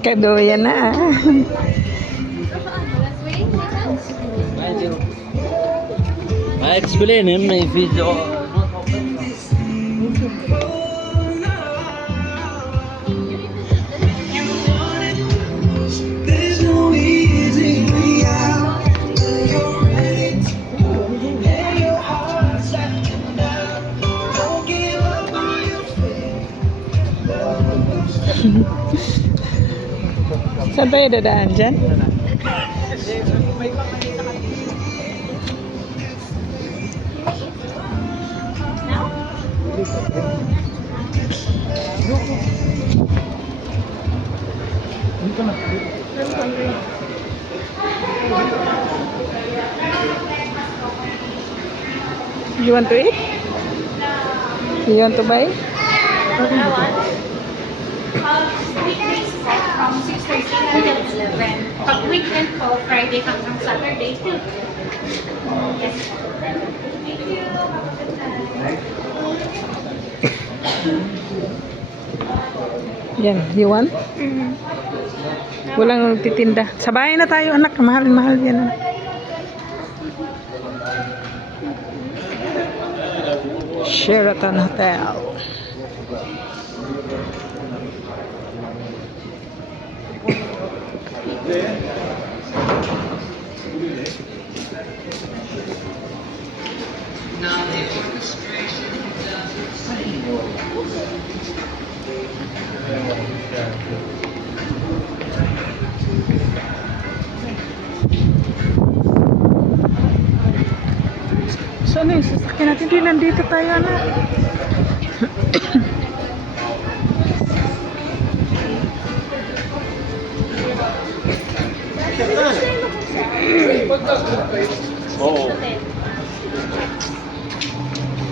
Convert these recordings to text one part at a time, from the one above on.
Kaduyan na. I explain him if he's Saan tayo dadaan dyan? You want to eat? You want to buy? Weekdays po, from 6:30 until 11. Pag weekend po, Friday hanggang Saturday. Yes. Thank you. Have a good time. Yan, you want? Walang titinda. Sa bahay na tayo, anak. Mahal-mahal yan. Sheraton Hotel. So ano yung sasakyan natin? Hindi, nandito tayo na. Oo.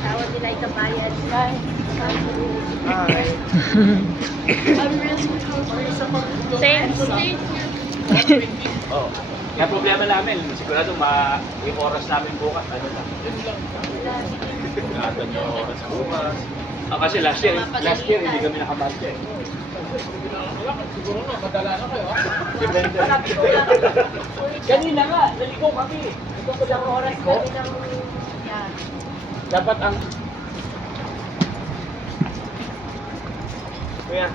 Tawag nila ikabayad. Thanks. Oh. Kaya problema namin, sigurado yung oras namin bukas, ano lang. Ingatan yung oras bukas. Kasi last year hindi kami nakabante. Siguro na, madala na kayo ha? Depende. Kanina nga, naligo kami. Ito ko lang oras ko. Dapat ang... Kuya,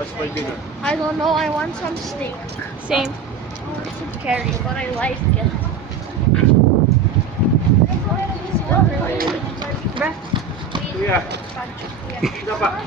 what's for dinner? I don't know. I want some steak. Same. I want some curry, but I like it. Kuya, ito pa.